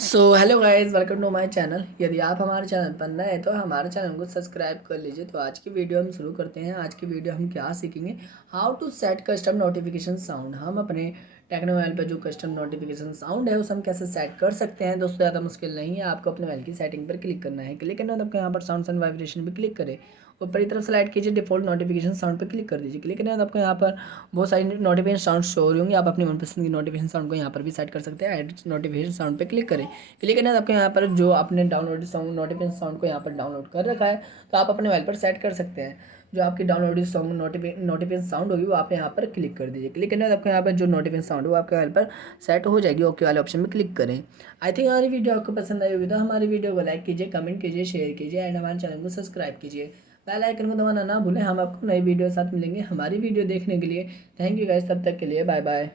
So hello guys, welcome to my channel. यदि आप हमारे चैनल पर नए हैं तो हमारे चैनल को सब्सक्राइब कर लीजिए। तो आज की वीडियो हम शुरू करते हैं। आज की वीडियो हम क्या सीखेंगे, how to set custom notification sound. हम अपने टेक्नो मोबाइल पर जो कस्टम नोटिफिकेशन साउंड है उसे हम कैसे सेट कर सकते हैं। दोस्तों ज़्यादा मुश्किल नहीं है, आपको अपने मोबाइल की सेटिंग पर क्लिक करना है। क्लिक करना है तो आपको यहाँ पर साउंड एंड वाइब्रेशन पर क्लिक करें। ऊपर की तरफ स्लाइड कीजिए, डिफॉल्ट नोटिफिकेशन साउंड पर क्लिक कर दीजिए। क्लिक करना है तो आपको यहाँ पर बहुत सारी नोटिफिकेशन साउंड शो हो रही होंगी। आप अपनी मनपसंद की नोटिफिकेशन साउंड को यहाँ पर भी सेट कर सकते हैं। ऐड नोटिफिकेशन साउंड पर क्लिक करें। क्लिक करना है तो आपको यहाँ पर जो आपने डाउनलोड साउंड नोटिफिकेशन साउंड को यहाँ पर डाउनलोड कर रखा है तो आप अपने मोबाइल पर सेट कर सकते हैं। जो आपकी डाउनलोड साउंड नोटिफिकेशन साउंड होगी वो आप यहाँ पर क्लिक कर दीजिए। क्लिक करने के बाद आपको यहाँ पर जो नोटिफिकेशन साउंड है वो आपके मोबाइल पर सेट हो जाएगी। ओके वाले ऑप्शन में क्लिक करें। आई थिंक हमारी वीडियो आपको पसंद आई होगी तो हमारी वीडियो को लाइक कीजिए, कमेंट कीजिए, शेयर कीजिए एंड हमारे चैनल को सब्सक्राइब कीजिए। बेल आइकन को दबाना ना भूलें। हम आपको नई वीडियो के साथ मिलेंगे। हमारी वीडियो देखने के लिए थैंक यू गाइस। तब तक के लिए बाय बाय।